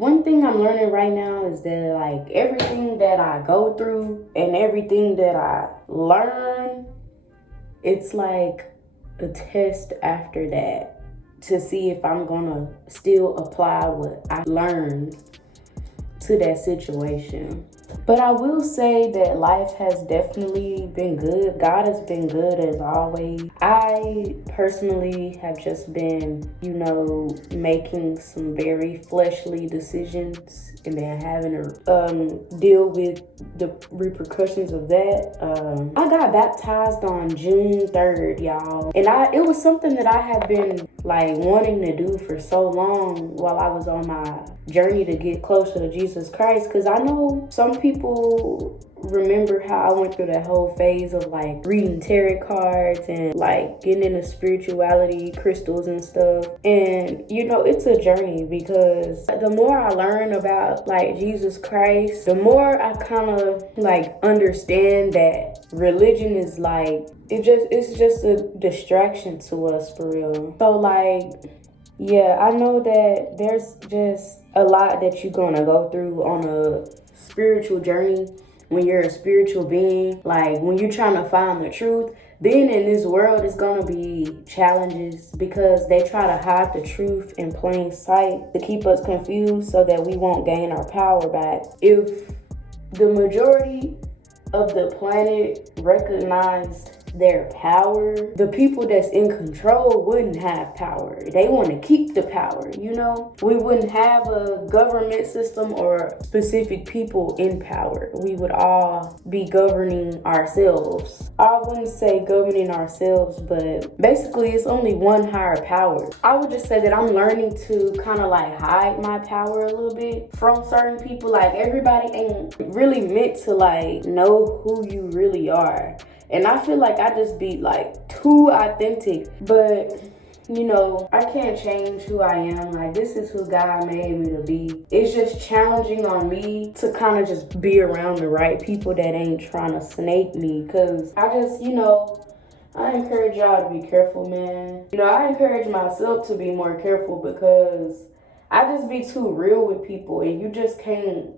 One thing I'm learning right now is that like everything that I go through and everything that I learn, it's like a test after that to see if I'm gonna still apply what I learned to that situation. But I will say that life has definitely been good. God has been good as always. I personally have just been, making some very fleshly decisions and then having to deal with the repercussions of that. I got baptized on June 3rd, y'all. And it was something that I have been like wanting to do for so long while I was on my journey to get closer to Jesus Christ. Because I know some people remember how I went through that whole phase of like reading tarot cards and like getting into spirituality, crystals and stuff. And it's a journey, because the more I learn about like Jesus Christ, the more I kind of like understand that religion is like, it's just a distraction to us for real. So like, yeah, I know that there's just a lot that you're gonna go through on a spiritual journey when you're a spiritual being. Like when you're trying to find the truth, then in this world it's gonna be challenges, because they try to hide the truth in plain sight to keep us confused so that we won't gain our power back. If the majority of the planet recognized their power, the people that's in control wouldn't have power. They want to keep the power, We wouldn't have a government system or specific people in power. We would all be governing ourselves. I wouldn't say governing ourselves, but basically it's only one higher power. I would just say that I'm learning to kind of like hide my power a little bit from certain people. Like everybody ain't really meant to like know who you really are. And I feel like I just be like too authentic, but I can't change who I am. Like this is who God made me to be. It's just challenging on me to kind of just be around the right people that ain't trying to snake me. Cause I just, I encourage y'all to be careful, man. I encourage myself to be more careful, because I just be too real with people, and you just can't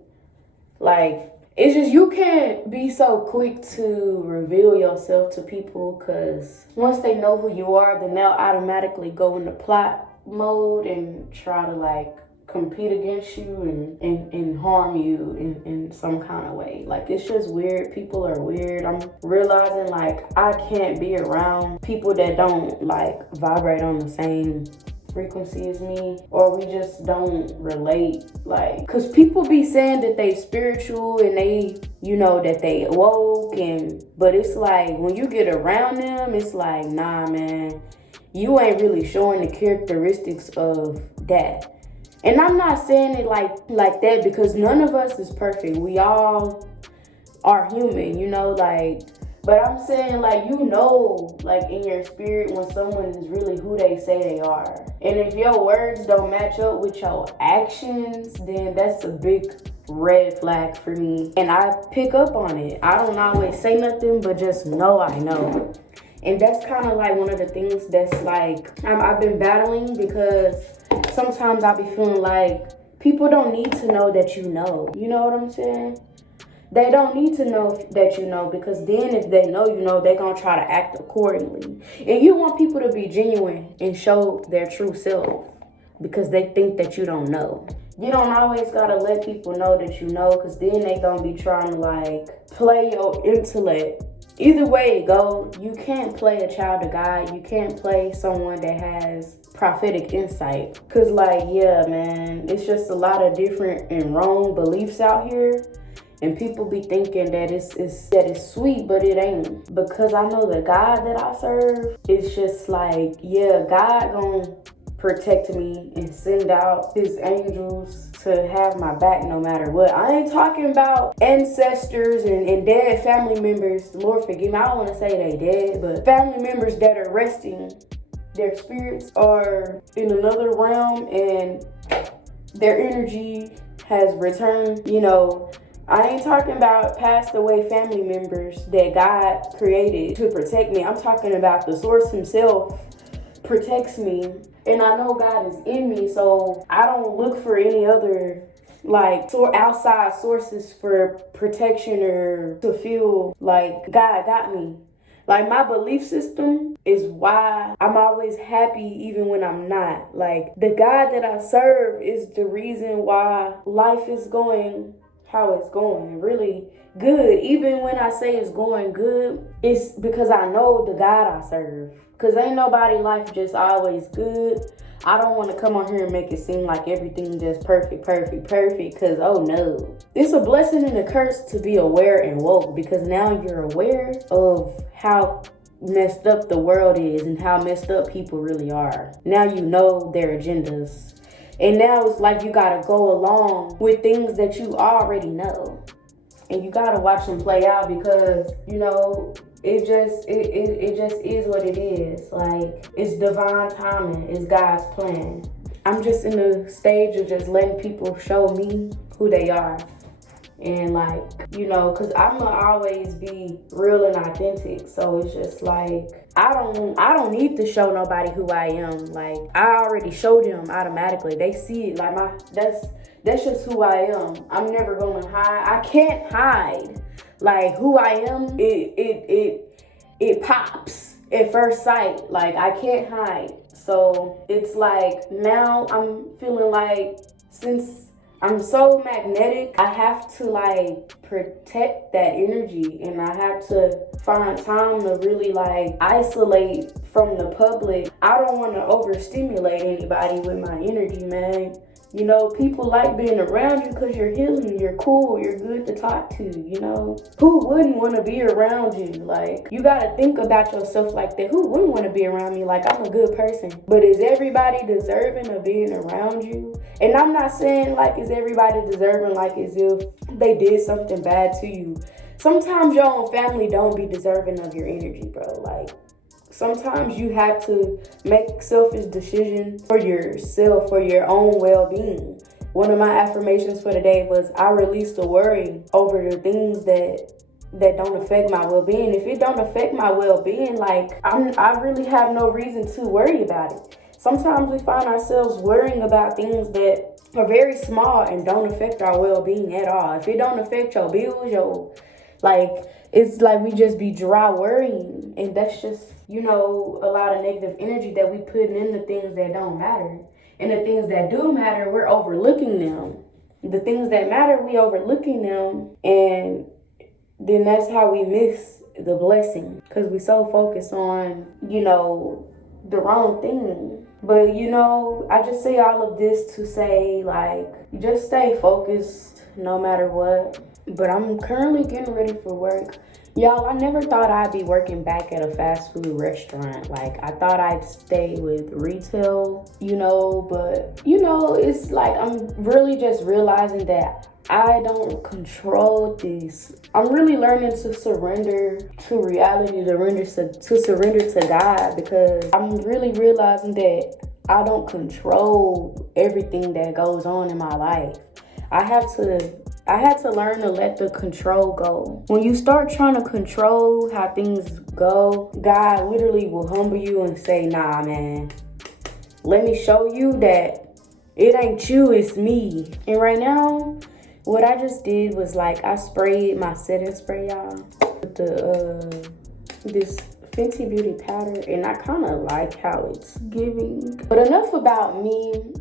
it's just, you can't be so quick to reveal yourself to people, because once they know who you are, then they'll automatically go into plot mode and try to like compete against you and harm you in some kind of way. Like it's just weird. People are weird. I'm realizing like I can't be around people that don't like vibrate on the same frequency as me, or we just don't relate. Like, because people be saying that they spiritual and they that they woke, but it's like when you get around them, it's like, nah man, you ain't really showing the characteristics of that. And I'm not saying it like that, because none of us is perfect. We all are human, but I'm saying like, like in your spirit when someone is really who they say they are. And if your words don't match up with your actions, then that's a big red flag for me. And I pick up on it. I don't always say nothing, but just know I know. And that's kind of like one of the things that's like, I've been battling, because sometimes I be feeling like people don't need to know that you know. You know what I'm saying? They don't need to know that you know, because then if they know they're going to try to act accordingly. And you want people to be genuine and show their true self, because they think that you don't know. You don't always got to let people know that you know, because then they going to be trying to like play your intellect. Either way it go, you can't play a child of God. You can't play someone that has prophetic insight. Because like, yeah, man, it's just a lot of different and wrong beliefs out here. And people be thinking that it's sweet, but it ain't. Because I know the God that I serve, it's just like, yeah, God gonna protect me and send out his angels to have my back no matter what. I ain't talking about ancestors and dead family members. Lord forgive me, I don't want to say they dead, but family members that are resting, their spirits are in another realm and their energy has returned, I ain't talking about passed away family members that God created to protect me. I'm talking about the source himself protects me And I know God is in me, so I don't look for any other outside sources for protection or to feel like God got me. Like, my belief system is why I'm always happy even when I'm not. Like, the God that I serve is the reason why life is going how it's going. Really good. Even when I say it's going good, it's because I know the God I serve. Because ain't nobody life just always good. I don't want to come on here and make it seem like everything just perfect, because oh no. It's a blessing and a curse to be aware and woke, because now you're aware of how messed up the world is and how messed up people really are. Now you know their agendas. And now it's like you gotta go along with things that you already know. And you gotta watch them play out, because, you know, it just is what it is. Like, it's divine timing. It's God's plan. I'm just in the stage of just letting people show me who they are. And like, you know, because I'm gonna always be real and authentic. So it's just like, I don't need to show nobody who I am. Like, I already showed them automatically. They see it. Like, that's just who I am. I'm never gonna hide. I can't hide. Like, who I am, it pops at first sight. Like, I can't hide. So it's like, now I'm feeling like, since I'm so magnetic, I have to like protect that energy, and I have to find time to really like isolate from the public. I don't want to overstimulate anybody with my energy, man. You know, people like being around you because you're healing, you're cool, you're good to talk to, you know. Who wouldn't want to be around you? Like, you got to think about yourself like that. Who wouldn't want to be around me? Like, I'm a good person. But is everybody deserving of being around you? And I'm not saying like, is everybody deserving like as if they did something bad to you. Sometimes your own family don't be deserving of your energy, bro. Like, sometimes you have to make selfish decisions for yourself, for your own well-being. One of my affirmations for the day was, I release the worry over the things that don't affect my well-being. If it don't affect my well-being, like, I really have no reason to worry about it. Sometimes we find ourselves worrying about things that are very small and don't affect our well-being at all. If it don't affect your bills, it's like we just be dry worrying, and that's just, you know, a lot of negative energy that we putting in the things that don't matter. And the things that do matter, we're overlooking them. The things that matter, we overlooking them, and then that's how we miss the blessing, because we so focused on, you know, the wrong thing. But, you know, I just say all of this to say, like, just stay focused no matter what. But I'm currently getting ready for work. Y'all, I never thought I'd be working back at a fast food restaurant. Like, I thought I'd stay with retail, you know, but, you know, it's like I'm really just realizing that I don't control this. I'm really learning to surrender to reality, to surrender to God, because I'm really realizing that I don't control everything that goes on in my life. I had to learn to let the control go. When you start trying to control how things go, God literally will humble you and say, nah, man, let me show you that it ain't you, it's me. And right now, what I just did was like, I sprayed my setting spray, y'all, with this Fenty Beauty powder, and I kind of like how it's giving. But enough about me.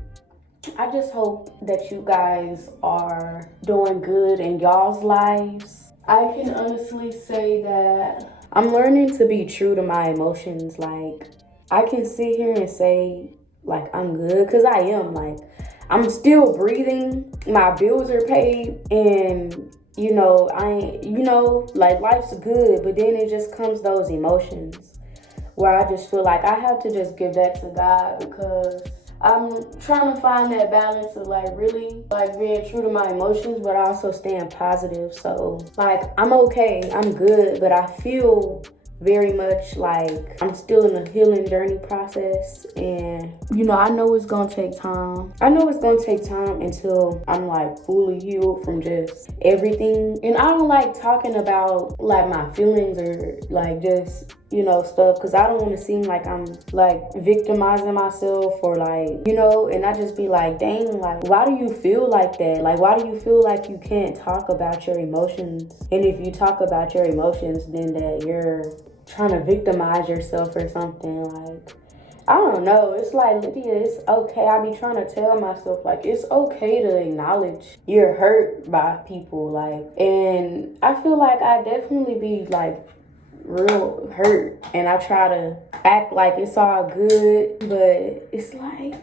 I just hope that you guys are doing good in y'all's lives. I can honestly say that I'm learning to be true to my emotions. Like, I can sit here and say, like, I'm good, because I am. Like, I'm still breathing, my bills are paid, and, you know, like, life's good, but then it just comes those emotions where I just feel like I have to just give that to God, because I'm trying to find that balance of like really like being true to my emotions, but also staying positive. So like, I'm okay, I'm good, but I feel very much like I'm still in the healing journey process. And, you know, I know it's gonna take time. I know it's gonna take time until I'm like fully healed from just everything. And I don't like talking about like my feelings or like just you know, stuff, because I don't want to seem like I'm like victimizing myself or like, you know, and I just be like, dang, like, why do you feel like that? Like, why do you feel like you can't talk about your emotions? And if you talk about your emotions, then that you're trying to victimize yourself or something. Like, I don't know. It's like, Lydia, it's okay. I be trying to tell myself, like, it's okay to acknowledge you're hurt by people. Like, and I feel like I definitely be like real hurt, and I try to act like it's all good, but it's like,